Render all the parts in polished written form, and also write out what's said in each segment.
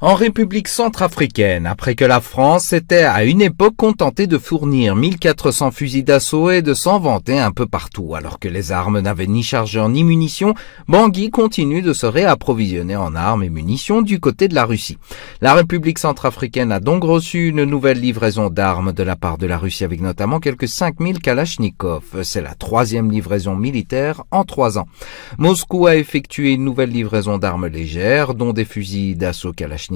En République centrafricaine, après que la France s'était à une époque contentée de fournir 1400 fusils d'assaut et de s'en vanter un peu partout, alors que les armes n'avaient ni chargeur ni munitions, Bangui continue de se réapprovisionner en armes et munitions du côté de la Russie. La République centrafricaine a donc reçu une nouvelle livraison d'armes de la part de la Russie avec notamment quelques 5000 Kalachnikov. C'est la troisième livraison militaire en 3 ans. Moscou a effectué une nouvelle livraison d'armes légères, dont des fusils d'assaut Kalachnikov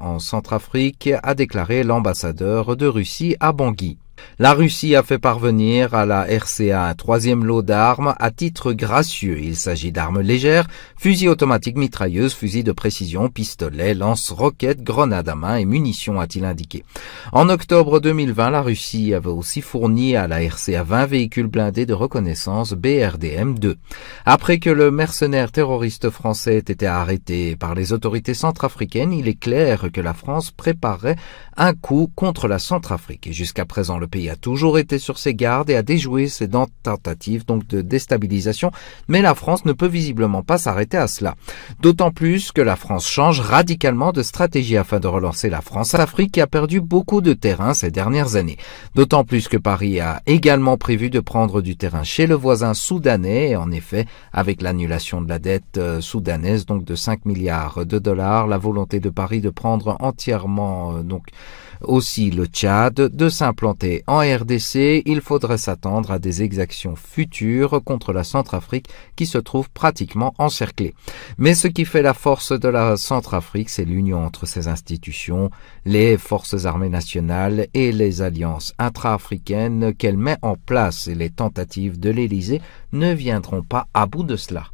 en Centrafrique, a déclaré l'ambassadeur de Russie à Bangui. La Russie a fait parvenir à la RCA un troisième lot d'armes à titre gracieux. Il s'agit d'armes légères, fusils automatiques mitrailleuses, fusils de précision, pistolets, lance-roquettes, grenades à main et munitions, a-t-il indiqué. En octobre 2020, la Russie avait aussi fourni à la RCA 20 véhicules blindés de reconnaissance BRDM-2. Après que le mercenaire terroriste français ait été arrêté par les autorités centrafricaines, il est clair que la France préparait un coup contre la Centrafrique. Et jusqu'à présent, le pays a toujours été sur ses gardes et a déjoué ses tentatives donc de déstabilisation, mais la France ne peut visiblement pas s'arrêter à cela. D'autant plus que la France change radicalement de stratégie afin de relancer la France-Afrique qui a perdu beaucoup de terrain ces dernières années. D'autant plus que Paris a également prévu de prendre du terrain chez le voisin soudanais et en effet, avec l'annulation de la dette soudanaise donc de 5 milliards de dollars, la volonté de Paris de prendre entièrement aussi le Tchad, de s'implanter en RDC, il faudrait s'attendre à des exactions futures contre la Centrafrique qui se trouve pratiquement encerclée. Mais ce qui fait la force de la Centrafrique, c'est l'union entre ses institutions, les forces armées nationales et les alliances intra-africaines qu'elle met en place, et les tentatives de l'Élysée ne viendront pas à bout de cela.